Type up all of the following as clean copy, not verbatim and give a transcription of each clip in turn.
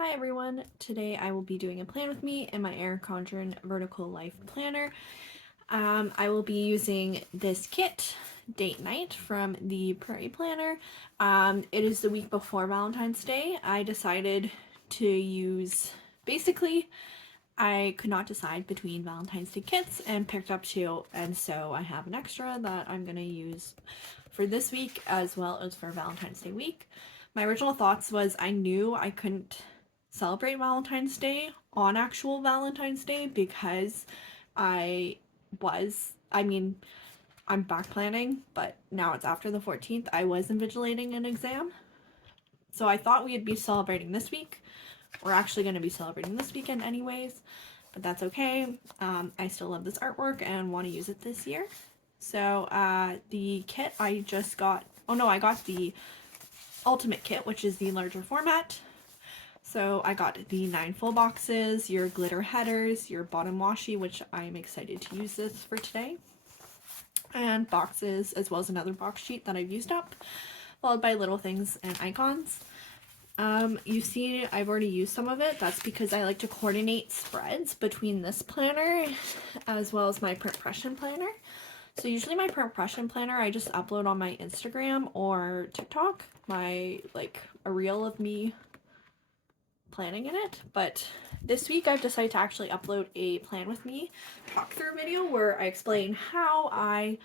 Hi everyone, today I will be doing a plan with me in my Erin Condren Vertical Life Planner. I will be using this kit, Date Night, from the Prairie Planner. It is the week before Valentine's Day. I decided to use, basically, I could not decide between Valentine's Day kits and picked up two, and so I have an extra that I'm going to use for this week as well as for Valentine's Day week. My original thoughts was I knew I couldn't celebrate Valentine's Day on actual Valentine's Day because I'm back planning, but now it's after the 14th. I was invigilating an exam. So I thought we'd be celebrating this week. We're actually going to be celebrating this weekend anyways, but that's okay. I still love this artwork and want to use it this year. So the kit I just got, I got the Ultimate Kit, which is the larger format. So I got the 9 full boxes, your glitter headers, your bottom washi, which I'm excited to use this for today, and boxes, as well as another box sheet that I've used up, followed by little things and icons. You see I've already used some of it. That's because I like to coordinate spreads between this planner as well as my print Prussian planner. So usually my print Prussian planner I just upload on my Instagram or TikTok, a reel of me planning in it, but this week I've decided to actually upload a plan with me talk through video where I explain how I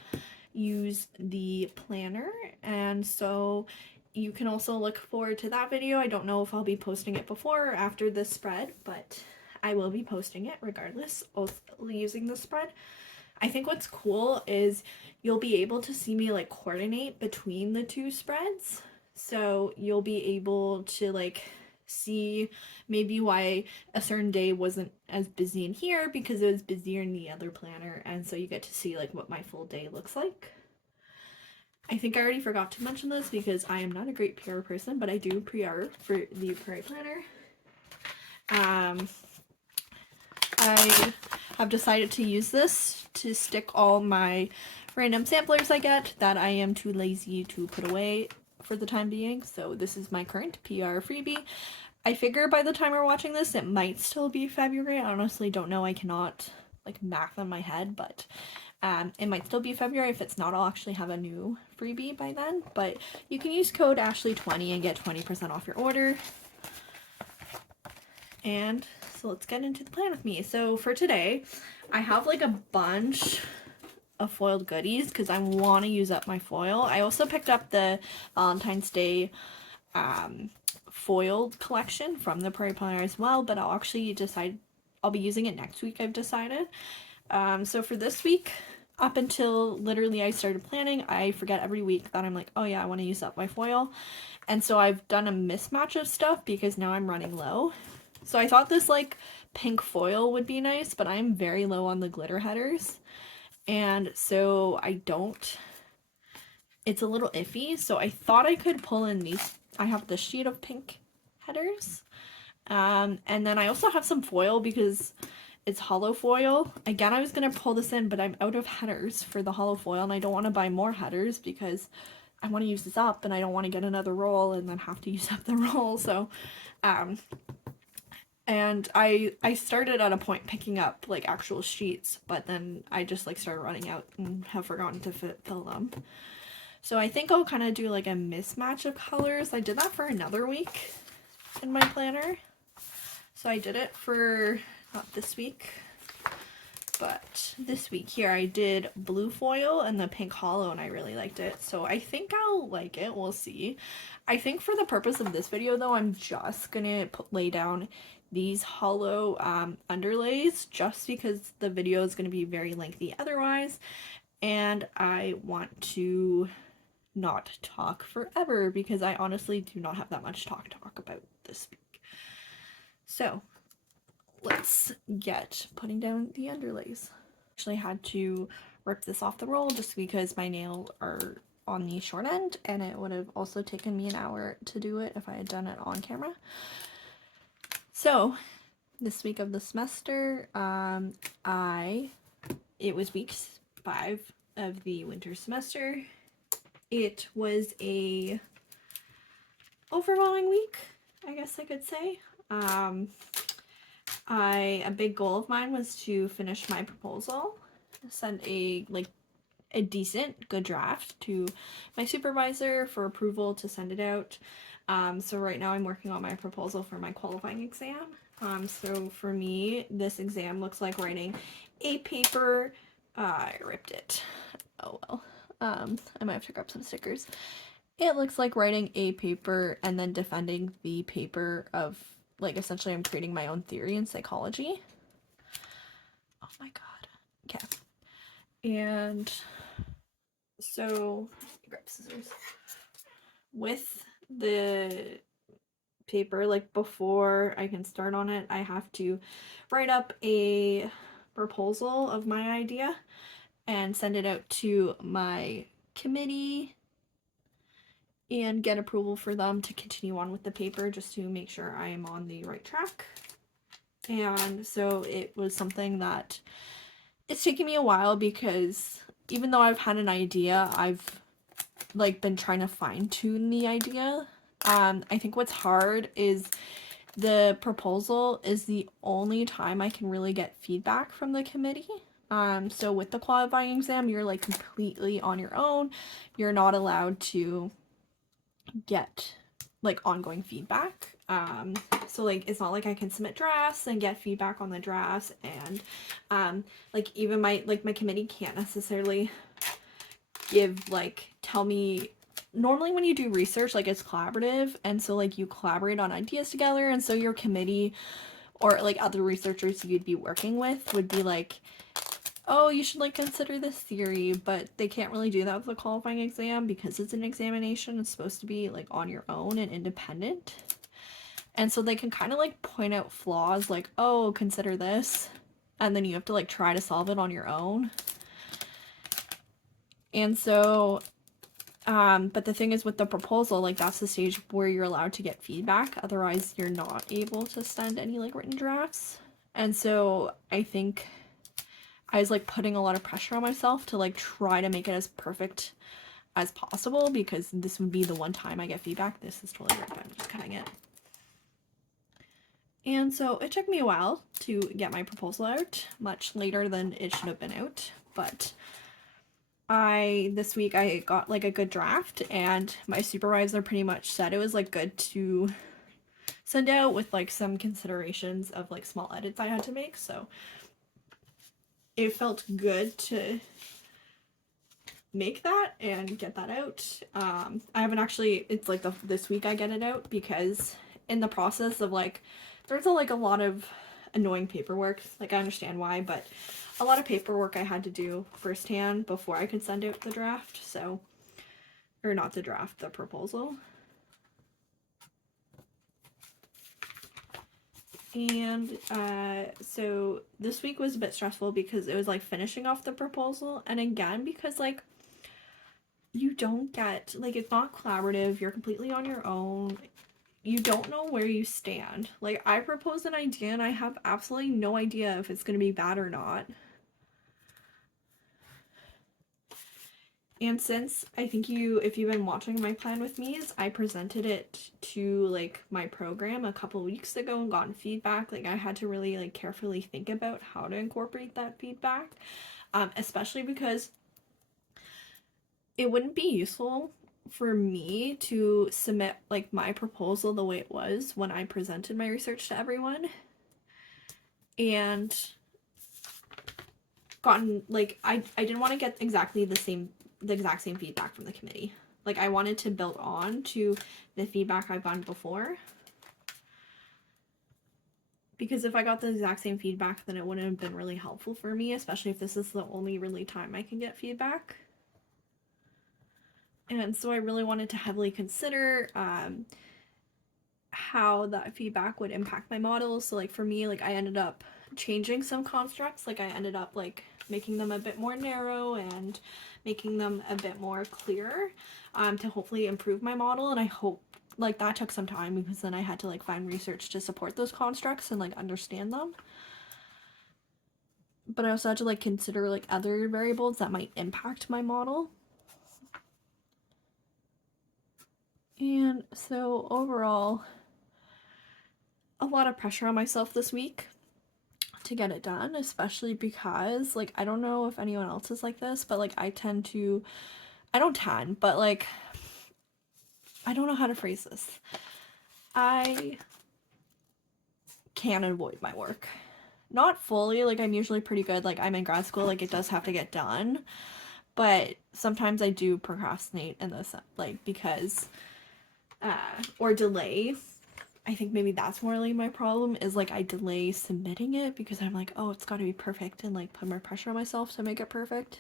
use the planner, and so you can also look forward to that video. I don't know if I'll be posting it before or after this spread, but I will be posting it regardless of using the spread. I think what's cool is you'll be able to see me coordinate between the two spreads, so you'll be able to see maybe why a certain day wasn't as busy in here because it was busier in the other planner, and so you get to see what my full day looks like. I think I already forgot to mention this because I am not a great PR person, but I do PR for the Prairie Planner. I have decided to use this to stick all my random samplers I get that I am too lazy to put away for the time being. So this is my current PR freebie. I figure by the time we're watching this, it might still be February. I honestly don't know. I cannot math in my head, but it might still be February. If it's not, I'll actually have a new freebie by then. But you can use code Ashley20 and get 20% off your order. And so let's get into the plan with me. So for today, I have a bunch of foiled goodies because I want to use up my foil. I also picked up the Valentine's Day foiled collection from the Prairie Planner as well, but I'll be using it next week, I've decided. So for this week, up until literally I started planning, I forget every week that I'm oh yeah, I want to use up my foil. And so I've done a mismatch of stuff because now I'm running low. So I thought this pink foil would be nice, but I'm very low on the glitter headers. And so it's a little iffy. So I thought I could pull in these. I have the sheet of pink headers. And then I also have some foil because it's hollow foil. Again, I was going to pull this in, but I'm out of headers for the hollow foil, and I don't want to buy more headers because I want to use this up and I don't want to get another roll and then have to use up the roll. So, and I started at a point picking up actual sheets, but then I just started running out and have forgotten to fill them. So I think I'll kind of do a mismatch of colors. I did that for another week in my planner. So I did it for, not this week, but this week here I did blue foil and the pink hollow, and I really liked it. So I think I'll like it. We'll see. I think for the purpose of this video though, I'm just gonna lay down these hollow underlays just because the video is going to be very lengthy otherwise, and I want to not talk forever because I honestly do not have that much talk about this week. So let's get putting down the underlays. Actually had to rip this off the roll just because my nails are on the short end, and it would have also taken me an hour to do it if I had done it on camera. So this week of the semester, it was week 5 of the winter semester. It was a overwhelming week, I guess I could say. A big goal of mine was to finish my proposal, send a decent, good draft to my supervisor for approval to send it out. So right now I'm working on my proposal for my qualifying exam. So for me, this exam looks like writing a paper. I ripped it. Oh well. I might have to grab some stickers. It looks like writing a paper and then defending the paper of, like, essentially I'm creating my own theory in psychology. Oh my god. Okay. And so, grab scissors. With the paper, like, before I can start on it, I have to write up a proposal of my idea and send it out to my committee and get approval for them to continue on with the paper, just to make sure I am on the right track. And so it was something that it's taken me a while, because even though I've had an idea, I've been trying to fine tune the idea. I think what's hard is the proposal is the only time I can really get feedback from the committee. So with the qualifying exam, you're completely on your own. You're not allowed to get ongoing feedback. So it's not like I can submit drafts and get feedback on the drafts, and even my committee can't necessarily give tell me. Normally when you do research, it's collaborative, and so you collaborate on ideas together, and so your committee or other researchers you'd be working with would be oh, you should consider this theory, but they can't really do that with the qualifying exam because it's an examination. It's supposed to be on your own and independent. And so they can kind of point out flaws, oh, consider this, and then you have to try to solve it on your own. And so but the thing is, with the proposal, that's the stage where you're allowed to get feedback. Otherwise, you're not able to send any written drafts. And so I think I was putting a lot of pressure on myself to try to make it as perfect as possible, because this would be the one time I get feedback. This is totally ripped. I'm just cutting it. And so it took me a while to get my proposal out, much later than it should have been out, but this week I got a good draft, and my supervisor pretty much said it was good to send out with some considerations of small edits I had to make. So it felt good to make that and get that out. I haven't actually, it's this week I get it out, because in the process of there's a lot of annoying paperwork. I understand why, but a lot of paperwork I had to do firsthand before I could send out the draft. So, or not the draft, the proposal. And so this week was a bit stressful because it was finishing off the proposal, and again, because you don't get it's not collaborative, you're completely on your own. You don't know where you stand. I propose an idea and I have absolutely no idea if it's going to be bad or not. And since I think if you've been watching my plan with me, is I presented it to my program a couple weeks ago and gotten feedback. I had to really carefully think about how to incorporate that feedback, especially because it wouldn't be useful for me to submit my proposal the way it was when I presented my research to everyone, and gotten I didn't want to get exactly the exact same feedback from the committee. I wanted to build on to the feedback I've gotten before, because if I got the exact same feedback, then it wouldn't have been really helpful for me, especially if this is the only really time I can get feedback. And so I really wanted to heavily consider how that feedback would impact my models. So for me, I ended up changing some constructs. I ended up making them a bit more narrow and making them a bit more clear, to hopefully improve my model. And I hope that took some time, because then I had to find research to support those constructs and understand them. But I also had to consider other variables that might impact my model. And so overall, a lot of pressure on myself this week to get it done, especially because, like, I don't know if anyone else is like this, but, like, I don't tend, but, like, I don't know how to phrase this. I can avoid my work. Not fully, like, I'm usually pretty good, like, I'm in grad school, like, it does have to get done, but sometimes I do procrastinate in this, like, because, or delay. I think maybe that's more like my problem, is like I delay submitting it because I'm like, oh, it's got to be perfect, and like put more pressure on myself to make it perfect.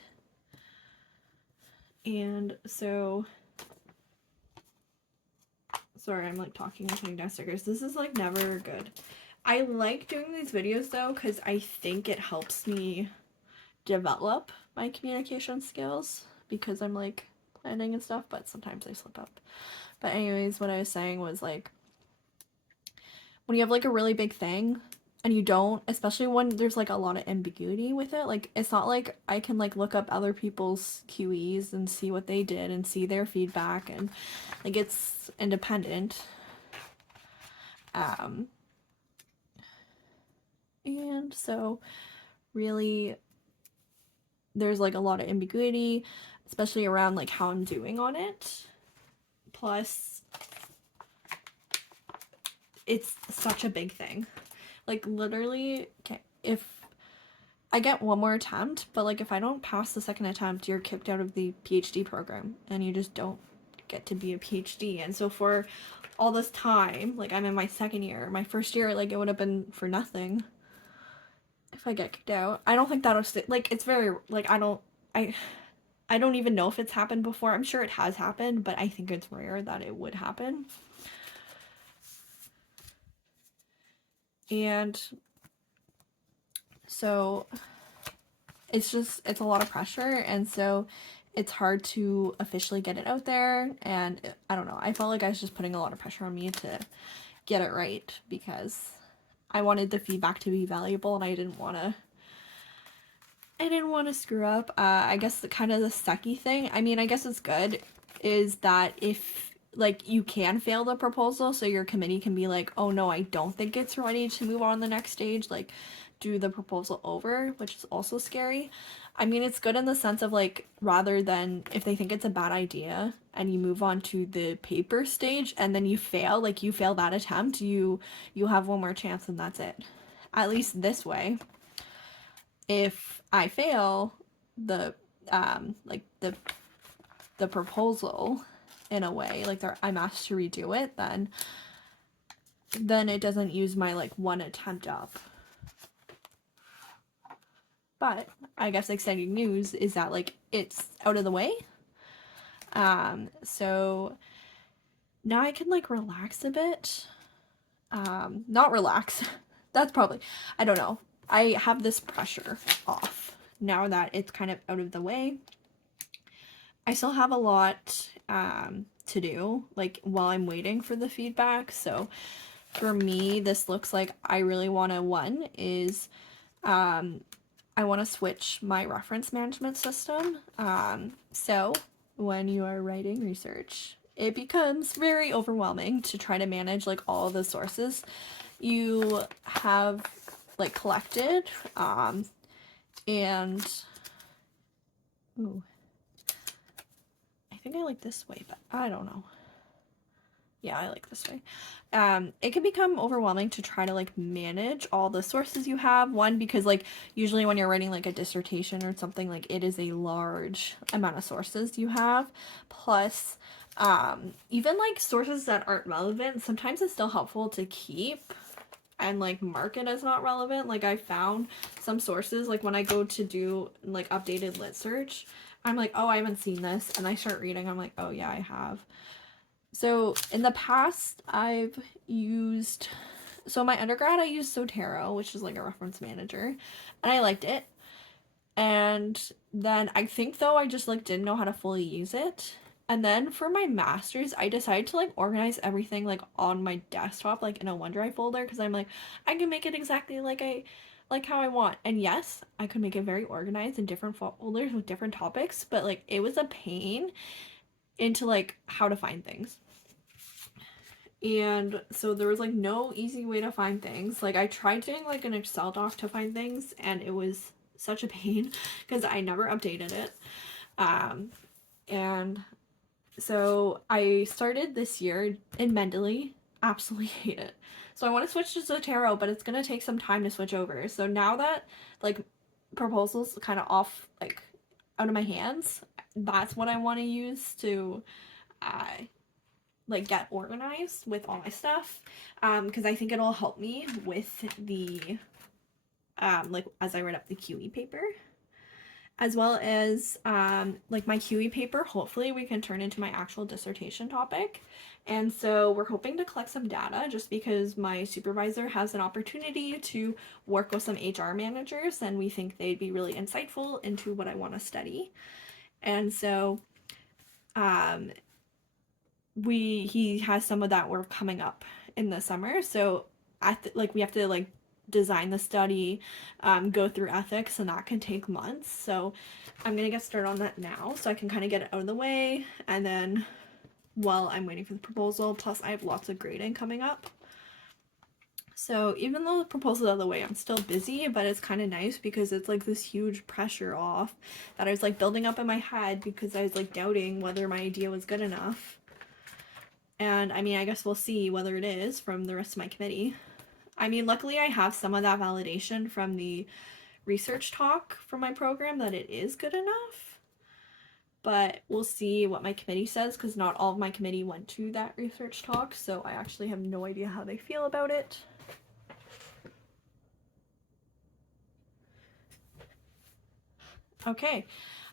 And so, sorry, I'm like talking and coming downstairs. This is like never good. I like doing these videos though because I think it helps me develop my communication skills because I'm like planning and stuff, but sometimes I slip up. But anyways, what I was saying was like, when you have like a really big thing and you don't, especially when there's like a lot of ambiguity with it, like it's not like I can like look up other people's QEs and see what they did and see their feedback, and like it's independent. And so really there's like a lot of ambiguity, especially around like how I'm doing on it. Plus it's such a big thing. Like literally, okay, if I get one more attempt, but like if I don't pass the second attempt, you're kicked out of the PhD program and you just don't get to be a PhD. And so for all this time, like I'm in my second year, my first year, like it would have been for nothing if I get kicked out. I don't think that'll stay. Like it's very like I don't even know if it's happened before. I'm sure it has happened, but I think it's rare that it would happen. And so it's a lot of pressure, and so it's hard to officially get it out there, and I don't know, I felt like I was just putting a lot of pressure on me to get it right because I wanted the feedback to be valuable and I didn't want to screw up. I guess the kind of the sucky thing, I mean, I guess it's good, is that if like you can fail the proposal, so your committee can be like, oh no, I don't think it's ready to move on the next stage, like do the proposal over, which is also scary. I mean, it's good in the sense of like, rather than if they think it's a bad idea and you move on to the paper stage and then you fail, like you fail that attempt, you have one more chance and that's it. At least this way, if I fail the like the proposal in a way, like I'm asked to redo it, then it doesn't use my like one attempt up. But I guess exciting news is that like it's out of the way. So now I can like relax a bit. Not relax. That's probably, I don't know. I have this pressure off now that it's kind of out of the way. I still have a lot to do, like while I'm waiting for the feedback. So for me, this looks like I really want to, one is I want to switch my reference management system. So when you are writing research, it becomes very overwhelming to try to manage like all the sources you have like collected. And ooh, I think I like this way, but I don't know. Yeah, I like this way. It can become overwhelming to try to like manage all the sources you have. One, because like usually when you're writing like a dissertation or something, like it is a large amount of sources you have. Plus, even like sources that aren't relevant, sometimes it's still helpful to keep and like mark it as not relevant. Like I found some sources, like when I go to do like updated lit search, I'm like, oh, I haven't seen this, and I start reading, I'm like, oh yeah, I have. So in the past, I've used, so my undergrad, I used Zotero, which is like a reference manager, and I liked it. And then I think though, I just like didn't know how to fully use it. And then for my master's, I decided to like organize everything like on my desktop, like in a OneDrive folder, because I'm like, I can make it exactly like how I want. And yes, I could make it very organized in different folders with different topics, but like it was a pain into like how to find things. And so there was like no easy way to find things. Like I tried doing like an Excel doc to find things, and it was such a pain because I never updated it. And so I started this year in Mendeley. Absolutely hate it. So I want to switch to Zotero, but it's gonna take some time to switch over. So now that like proposals kind of off like out of my hands, that's what I want to use to uh, like get organized with all my stuff, because I think it'll help me with the like as I write up the QE paper, as well as like my QE paper. Hopefully we can turn into my actual dissertation topic. And so we're hoping to collect some data just because my supervisor has an opportunity to work with some HR managers, and we think they'd be really insightful into what I want to study. And so um, he has some of that work coming up in the summer. So like we have to like design the study, go through ethics, and that can take months. So I'm gonna get started on that now so I can kind of get it out of the way, and then while I'm waiting for the proposal, plus I have lots of grading coming up. So even though the proposal's out of the way, I'm still busy, but it's kind of nice because it's like this huge pressure off that I was like building up in my head because I was like doubting whether my idea was good enough. And I mean, I guess we'll see whether it is from the rest of my committee. I mean, luckily I have some of that validation from the research talk from my program that it is good enough. But we'll see what my committee says, because not all of my committee went to that research talk, so I actually have no idea how they feel about it. Okay,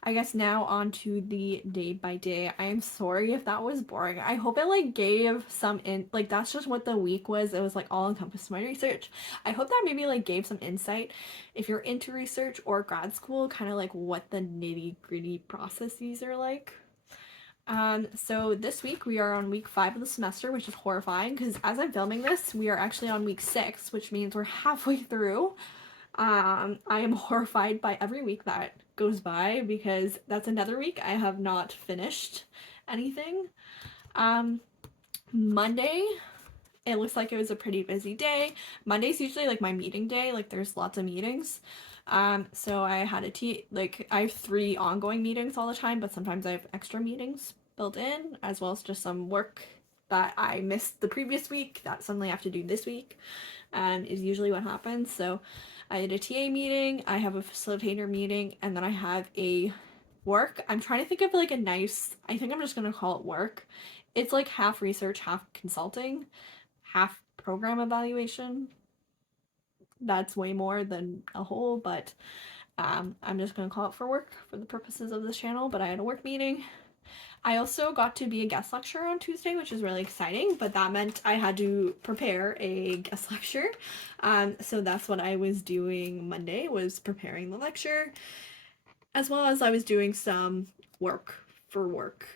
I guess now on to the day by day. I am sorry if that was boring. I hope it like gave some like that's just what the week was. It was like all encompassed my research. I hope that maybe like gave some insight if you're into research or grad school, kind of like what the nitty-gritty processes are like. So this week we are on week 5 of the semester, which is horrifying because as I'm filming this, we are actually on week 6, which means we're halfway through. I am horrified by every week that goes by because that's another week I have not finished anything. Monday, it looks like it was a pretty busy day. Monday's usually like my meeting day, like there's lots of meetings. So I had I have 3 ongoing meetings all the time, but sometimes I have extra meetings built in, as well as just some work that I missed the previous week that suddenly I have to do this week, is usually what happens. So I had a TA meeting, I have a facilitator meeting, and then I have a work. I'm trying to think of like a nice, I think I'm just gonna call it work. It's like half research, half consulting, half program evaluation. That's way more than a whole, but I'm just gonna call it for work for the purposes of this channel. But I had a work meeting. I also got to be a guest lecturer on Tuesday, which is really exciting, but that meant I had to prepare a guest lecture. So that's what I was doing Monday, was preparing the lecture, as well as I was doing some work for work.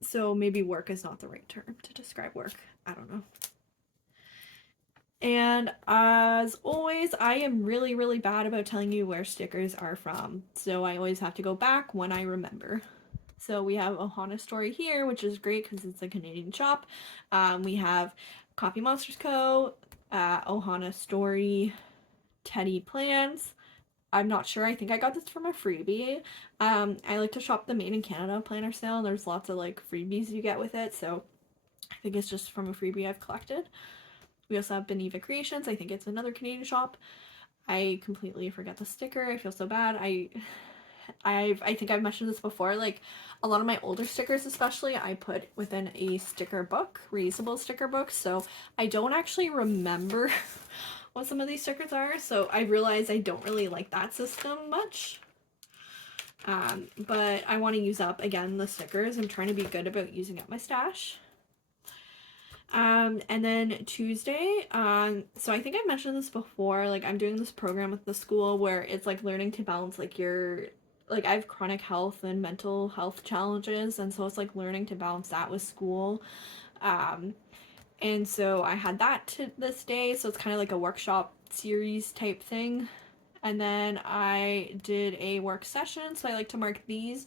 So maybe work is not the right term to describe work. I don't know. And as always, I am really, really bad about telling you where stickers are from. So I always have to go back when I remember. So we have Ohana Story here, which is great because it's a Canadian shop. We have Coffee Monsters Co., Ohana Story, Teddy Plans. I'm not sure. I think I got this from a freebie. I like to shop the Made in Canada planner sale. There's lots of like freebies you get with it. So I think it's just from a freebie I've collected. We also have Beneva Creations. I think it's another Canadian shop. I completely forget the sticker. I feel so bad. I think I've mentioned this before, like a lot of my older stickers especially I put within a sticker book, reusable sticker book, so I don't actually remember what some of these stickers are, so I realize I don't really like that system much. But I want to use up again the stickers. I'm trying to be good about using up my stash. And then Tuesday, so I think I mentioned this before, like I'm doing this program with the school where it's like learning to balance like I have chronic health and mental health challenges, and so it's like learning to balance that with school. And so I had that to this day, so it's kind of like a workshop series type thing. And then I did a work session, so I like to mark these,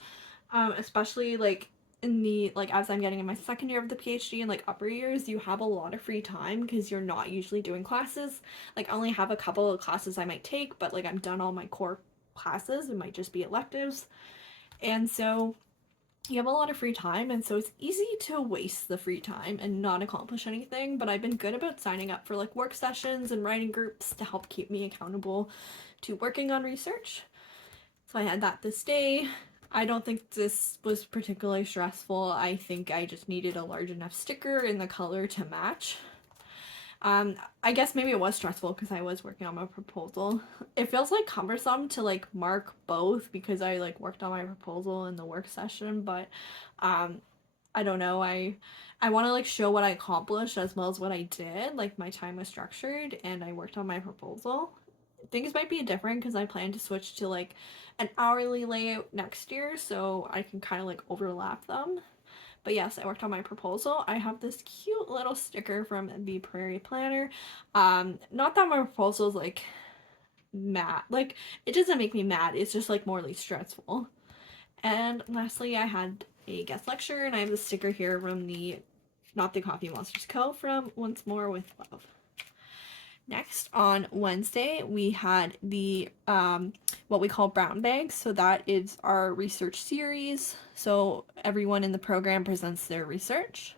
especially like in the, like, as I'm getting in my second year of the PhD and like upper years, you have a lot of free time because you're not usually doing classes. Like, I only have a couple of classes I might take, but like I'm done all my core classes. It might just be electives. And so you have a lot of free time, and so it's easy to waste the free time and not accomplish anything. But I've been good about signing up for like work sessions and writing groups to help keep me accountable to working on research. So I had that this day. I don't think this was particularly stressful. I think I just needed a large enough sticker in the color to match. I guess maybe it was stressful because I was working on my proposal. It feels like cumbersome to like mark both because I like worked on my proposal in the work session, but I don't know. I want to like show what I accomplished as well as what I did. Like, my time was structured and I worked on my proposal. Things might be different because I plan to switch to like an hourly layout next year, so I can kind of like overlap them. But yes, I worked on my proposal. I have this cute little sticker from the Prairie Planner. Not that my proposal is like mad. Like, it doesn't make me mad. It's just like morely stressful. And lastly, I had a guest lecture, and I have the sticker here from the Not the Coffee Monsters Co. from Once More with Love. Next, on Wednesday, we had the what we call brown bags. So that is our research series. So everyone in the program presents their research.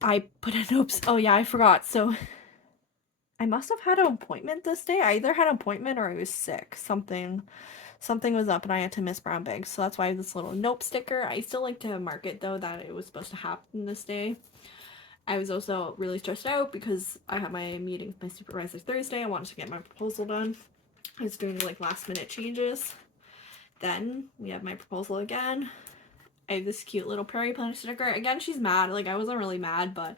I put a note. Oh yeah, I forgot. So I must have had an appointment this day. I either had an appointment or I was sick. Something was up and I had to miss brown bags. So that's why I have this little nope sticker. I still like to mark it though that it was supposed to happen this day. I was also really stressed out because I had my meeting with my supervisor Thursday. I wanted to get my proposal done. I was doing like last minute changes. Then we have my proposal again. I have this cute little Prairie Planner sticker. Again, she's mad. Like, I wasn't really mad, but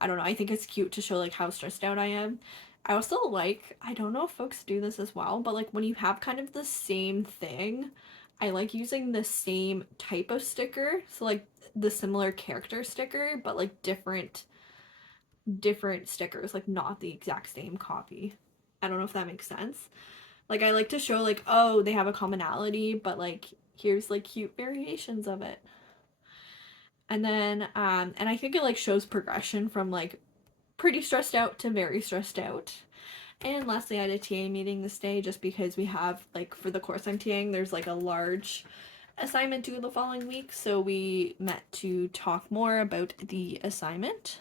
I don't know. I think it's cute to show like how stressed out I am. I also like, I don't know if folks do this as well, but like when you have kind of the same thing, I like using the same type of sticker. So like the similar character sticker, but like different stickers, like not the exact same copy. I don't know if that makes sense. Like, I like to show like, oh, they have a commonality, but like here's like cute variations of it. And then and I think it like shows progression from like pretty stressed out to very stressed out. And lastly, I had a TA meeting this day just because we have, like, for the course I'm TAing, there's like a large assignment due the following week, so we met to talk more about the assignment.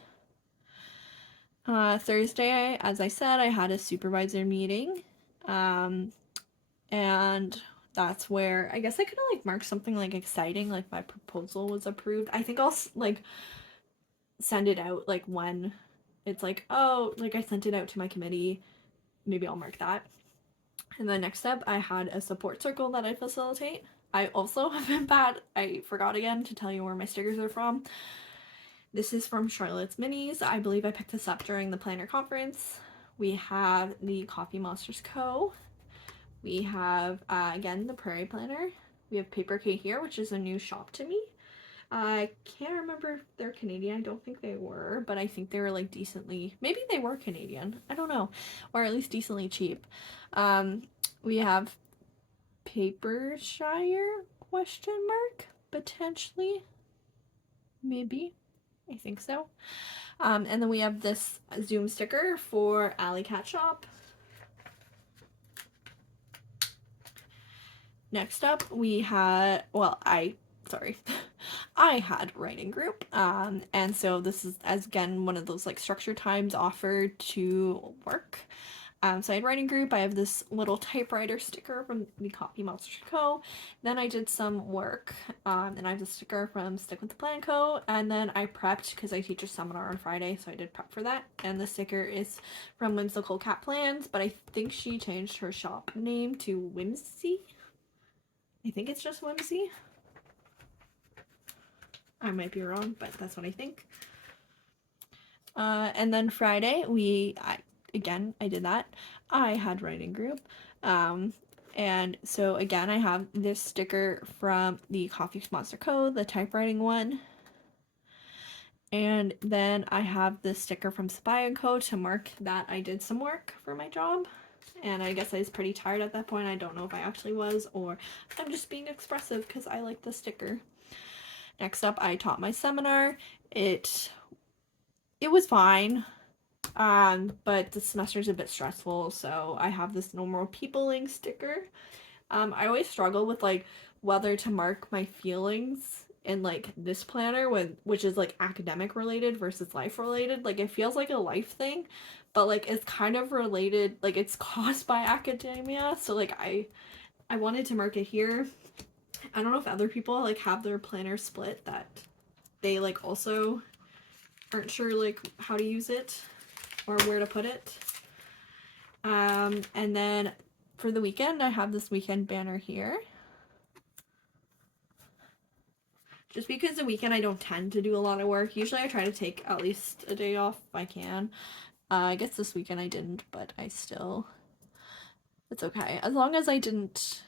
Thursday, as I said, I had a supervisor meeting, and that's where I guess I could have like marked something like exciting, like my proposal was approved. I think I'll like send it out like when it's like, oh, like I sent it out to my committee. Maybe I'll mark that. And the next step, I had a support circle that I facilitate. I also have been bad. I forgot again to tell you where my stickers are from. This is from Charlotte's Minis. I believe I picked this up during the planner conference. We have the Coffee Monsters Co. We have, again, the Prairie Planner. We have Paper K here, which is a new shop to me. I can't remember if they're Canadian. I don't think they were, but I think they were like decently, maybe they were Canadian. I don't know. Or at least decently cheap. We have Papershire, question mark, potentially. Maybe. I think so. And then we have this Zoom sticker for Alley Cat Shop. Next up, we had, well, I had writing group, and so this is, as again, one of those like structured times offered to work. So I had writing group. I have this little typewriter sticker from the Coffee Monsters Co. Then I did some work, and I have the sticker from Stick with the Plan Co. And then I prepped because I teach a seminar on Friday, so I did prep for that. And the sticker is from Whimsical Cat Plans, but I think she changed her shop name to Whimsy. I think it's just Whimsy. I might be wrong, but that's what I think. And then Friday, I did that. I had writing group. And so again, I have this sticker from the Coffee Monster Co., the typewriting one. And then I have this sticker from Spy & Co. to mark that I did some work for my job. And I guess I was pretty tired at that point. I don't know if I actually was, or I'm just being expressive because I like the sticker. Next up, I taught my seminar. It was fine, but the semester's a bit stressful, so I have this no more peopling sticker. I always struggle with like whether to mark my feelings in like this planner which is like academic related versus life related. Like it feels like a life thing, but like it's kind of related, like it's caused by academia. So like I wanted to mark it here. I don't know if other people like have their planner split that they like also aren't sure like how to use it or where to put it. And then for the weekend, I have this weekend banner here. Just because the weekend I don't tend to do a lot of work. Usually I try to take at least a day off if I can. I guess this weekend I didn't, but it's okay. As long as I didn't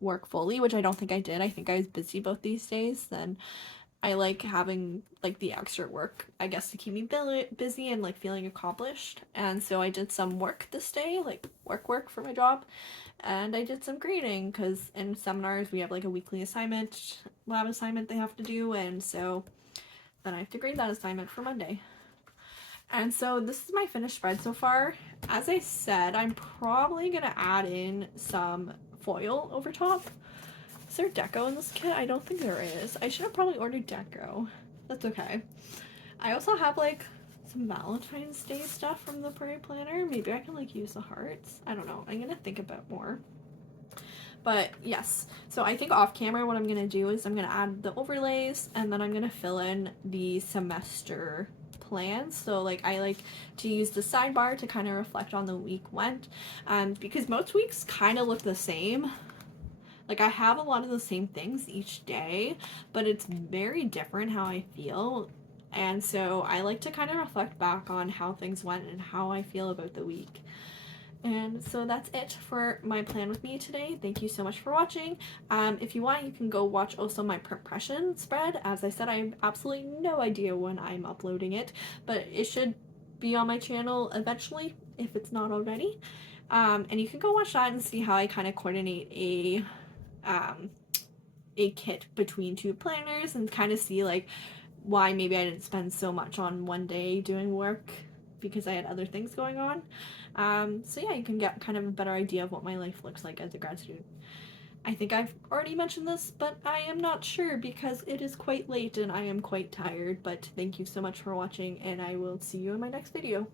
work fully, which I don't think I did. I think I was busy both these days. Then I like having like the extra work, I guess, to keep me busy and like feeling accomplished. And so I did some work this day, like work for my job. And I did some grading because in seminars we have like a weekly assignment, lab assignment they have to do, and so then I have to grade that assignment for Monday. And so this is my finished spread so far. As I said, I'm probably gonna add in some foil over top. Is there deco in this kit? I don't think there is. I should have probably ordered deco. That's okay. I also have like some Valentine's Day stuff from the Prairie Planner. Maybe I can like use the hearts. I don't know. I'm gonna think about more. But yes, so I think off camera what I'm gonna do is I'm gonna add the overlays and then I'm gonna fill in the semester plans. So like I like to use the sidebar to kind of reflect on the week went, because most weeks kind of look the same. Like I have a lot of the same things each day, but it's very different how I feel. And so I like to kind of reflect back on how things went and how I feel about the week. And so that's it for my plan with me today. Thank you so much for watching. If you want, you can go watch also my impression spread. As I said, I have absolutely no idea when I'm uploading it, but it should be on my channel eventually if it's not already. And you can go watch that and see how I kind of coordinate a kit between two planners and kind of see like why maybe I didn't spend so much on one day doing work because I had other things going on. So yeah, you can get kind of a better idea of what my life looks like as a grad student. I think I've already mentioned this, but I am not sure because it is quite late and I am quite tired. But thank you so much for watching, and I will see you in my next video.